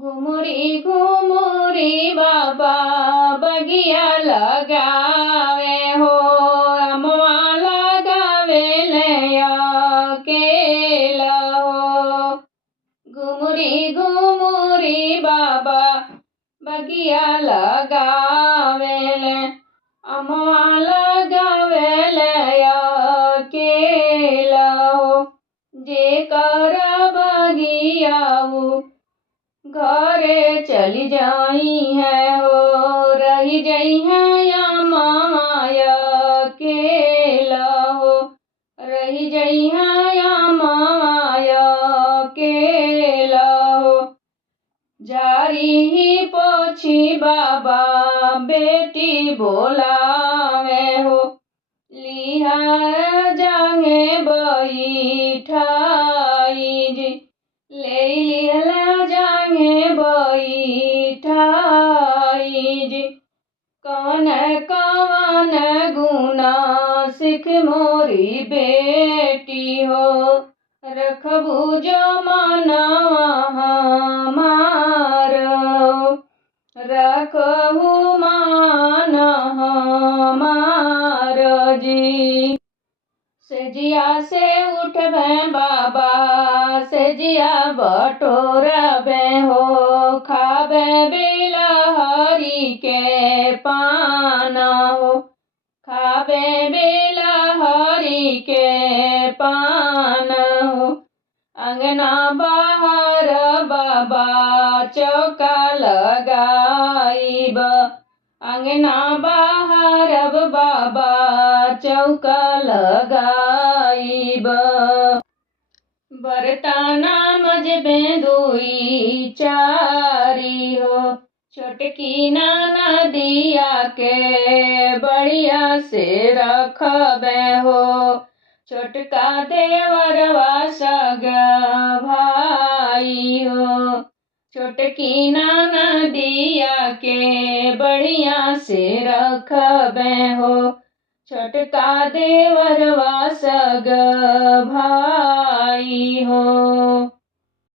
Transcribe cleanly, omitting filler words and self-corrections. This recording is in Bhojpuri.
घुमुरी बाबा बगिया लगावे हो, अमवा लगावे ले अकेला हो। घुमुरी बाबा बगिया लगावे ले, अमवा लगावे ले अकेला हो। जेकर बगियाऊ घरे चली जाई है हो, रही जाई है या माया अकेला हो, रही जाई है या माया अकेला हो। जारी ही पोछी बाबा बेटी बोलावे हो, लिहा जांगे बैठाई जी, ले लिहला जांगे बैठाई जी। कौन कौन गुना सिख मोरी बेटी हो, रखबू जो मनवा हमारो, रखबू मान हमारो जी। सेजिया से उठबे बाबा सेजिया बटोरबे हो, खाबे बिलहरी के पाना हो, खाबे बिलहरी के पाना हो। अंगना बाहर बाबा चौका लगाईब, अंगना बाहर बाबा चौका लगाईब। बरताना मजबे दुई चारी हो, छोटकी नदिया के बढ़िया से रखबे हो, छोटका देवरवा सग भाई हो। छोटकी नदिया के बढ़िया से रखबे हो, छोटका देवरवा सग भाई हो।